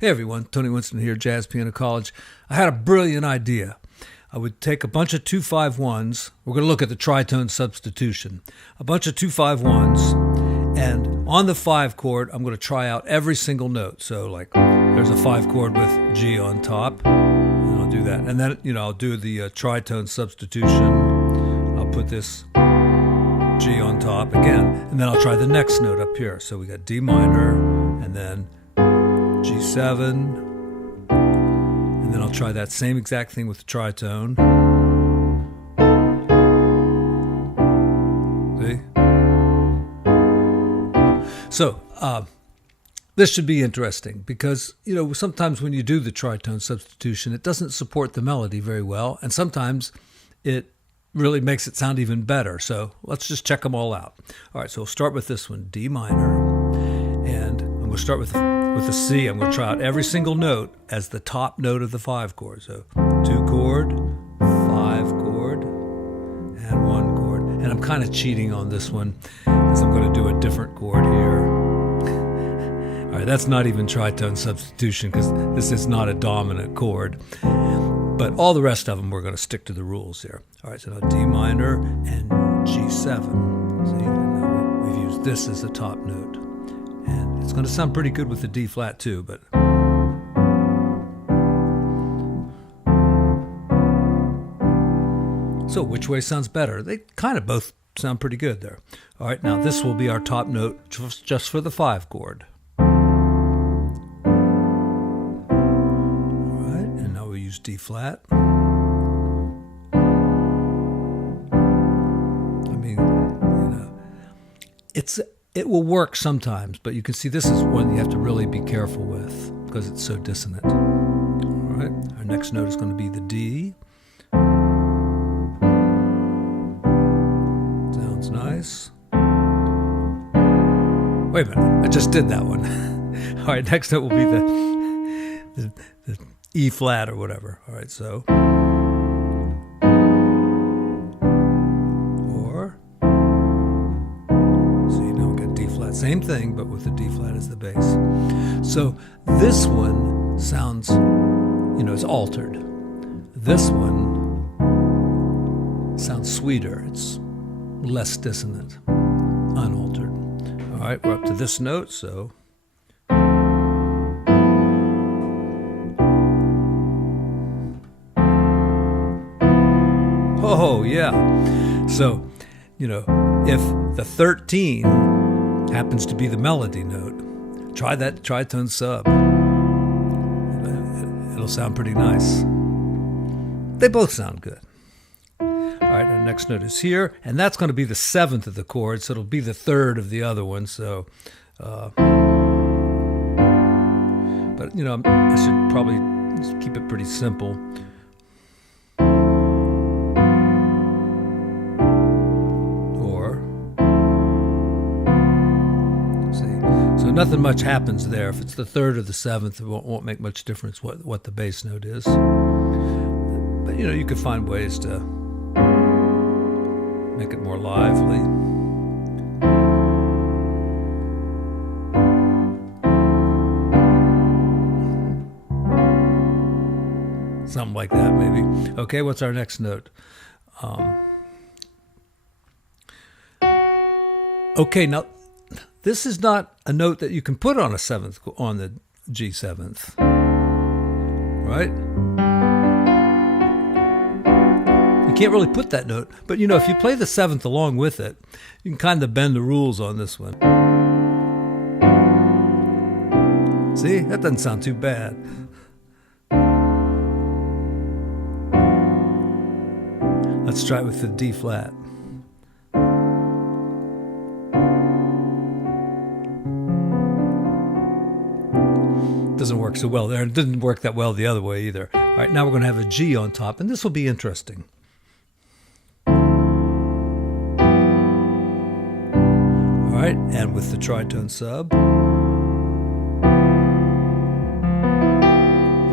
Hey everyone, Tony Winston here, Jazz Piano College. I had a brilliant idea. I would take a bunch of 2-5-1s. We're going to look at the tritone substitution. A bunch of 2-5-1s, and on the 5 chord, I'm going to try out every single note. So like there's a 5 chord with G on top, and I'll do that. And then, I'll do the tritone substitution. I'll put this G on top again, and then I'll try the next note up here. So we got D minor, and then G7, and then I'll try that same exact thing with the tritone. See? So, this should be interesting because, sometimes when you do the tritone substitution, it doesn't support the melody very well, and sometimes it really makes it sound even better. So let's just check them all out. All right, so we'll start with this one, D minor, and I'm going to start with the C. I'm going to try out every single note as the top note of the 5 chord. So 2 chord, 5 chord, and 1 chord. And I'm kind of cheating on this one because I'm going to do a different chord here. All right, that's not even tritone substitution because this is not a dominant chord. But all the rest of them, we're going to stick to the rules here. All right, so now D minor and G7. See, and we've used this as the top note. And it's going to sound pretty good with the D flat too, but... So which way sounds better? They kind of both sound pretty good there. All right, now this will be our top note just for the 5 chord. Use D flat. I mean, it will work sometimes, but you can see this is one you have to really be careful with because it's so dissonant. All right, our next note is going to be the D. Sounds nice. Wait a minute, I just did that one. All right, next note will be the E flat or whatever. All right, so. Or. See, now we got D flat. Same thing, but with the D flat as the bass. So this one sounds, it's altered. This one sounds sweeter. It's less dissonant, unaltered. All right, we're up to this note, so. Oh, yeah. So, if the 13 happens to be the melody note, try that tritone sub. It'll sound pretty nice. They both sound good. All right, our next note is here, and that's going to be the 7th of the chord, so it'll be the 3rd of the other one. So, but, I should probably just keep it pretty simple. So nothing much happens there. If it's the 3rd or the 7th, it won't make much difference what the bass note is. But you could find ways to make it more lively. Something like that, maybe. Okay, what's our next note? Okay, now this is not a note that you can put on on the G7th, right? You can't really put that note, but if you play the 7th along with it, you can kind of bend the rules on this one. See, that doesn't sound too bad. Let's try it with the D flat. Doesn't work so well there. It didn't work that well the other way either. All right, now we're going to have a G on top, and this will be interesting. All right, and with the tritone sub.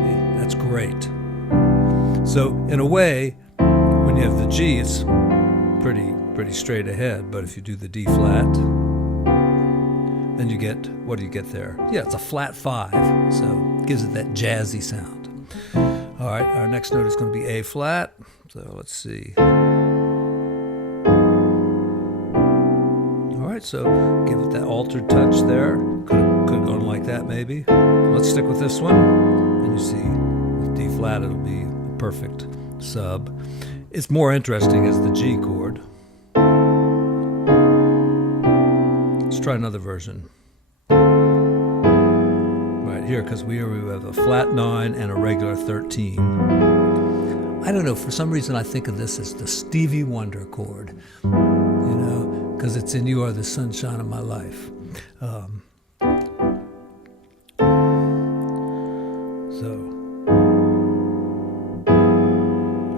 See, that's great. So in a way, when you have the G, it's pretty straight ahead. But if you do the D flat, then you get, what do you get there? Yeah, it's a flat 5. So gives it that jazzy sound. All right, our next note is going to be A flat. So let's see. All right, so give it that altered touch there. Could have gone like that maybe. Let's stick with this one. And you see with D flat it'll be a perfect sub. It's more interesting as the G chord. Let's try another version. Right here, because we have a flat 9 and a regular 13. I don't know, for some reason I think of this as the Stevie Wonder chord, because it's in You Are the Sunshine of My Life.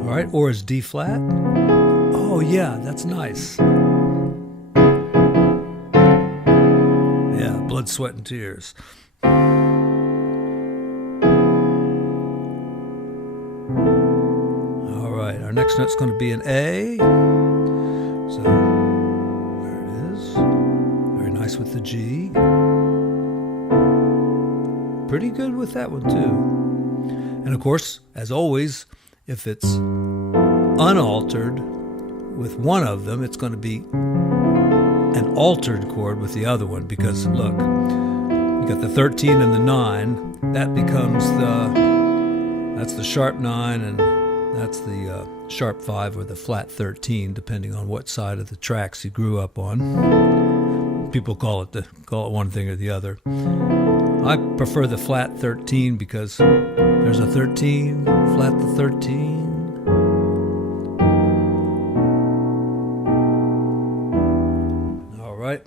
All right, or is D flat? Oh yeah, that's nice. Yeah, blood, sweat, and tears. All right, our next note's going to be an A. So there it is. Very nice with the G. Pretty good with that one too. And of course, as always, if it's unaltered with one of them, it's going to be an altered chord with the other one, because look, you got the 13 and the 9. That becomes that's the sharp 9, and that's the sharp 5 or the flat 13, depending on what side of the tracks you grew up on. People call it one thing or the other. I prefer the flat 13 because there's a 13, flat the 13. All right.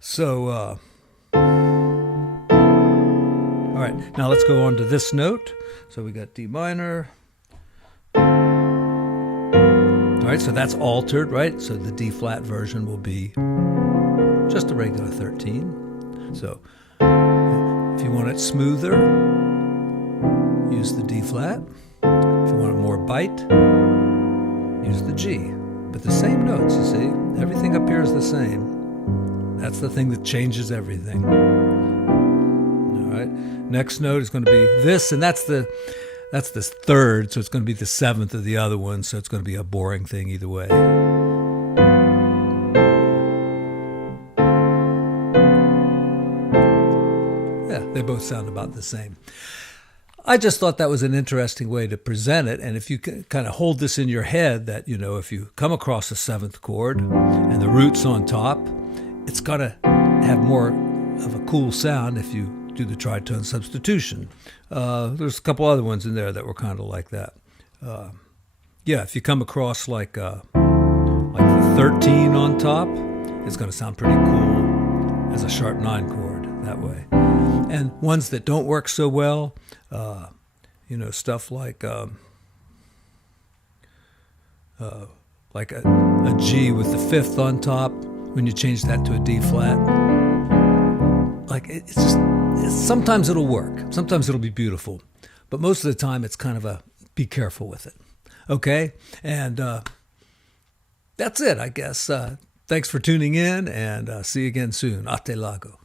So, all right. Now let's go on to this note. So we got D minor. All right. So that's altered, right? So the D flat version will be just a regular 13. So if you want it smoother, use the D flat. If you want it more bite, use the G. But the same notes, you see. Everything up here is the same. That's the thing that changes everything. All right. Next note is going to be this, and that's the third, so it's going to be the seventh of the other one, so it's going to be a boring thing either way. They both sound about the same. I just thought that was an interesting way to present it. And if you can kind of hold this in your head that, if you come across a seventh chord and the root's on top, it's going to have more of a cool sound if you do the tritone substitution. There's a couple other ones in there that were kind of like that. If you come across like the 13 on top, it's going to sound pretty cool as a sharp 9 chord that way. And ones that don't work so well, stuff like a G with the 5th on top, when you change that to a D flat, sometimes it'll work. Sometimes it'll be beautiful. But most of the time, it's kind of be careful with it. Okay? And that's it, I guess. Thanks for tuning in, and see you again soon. Ate lago.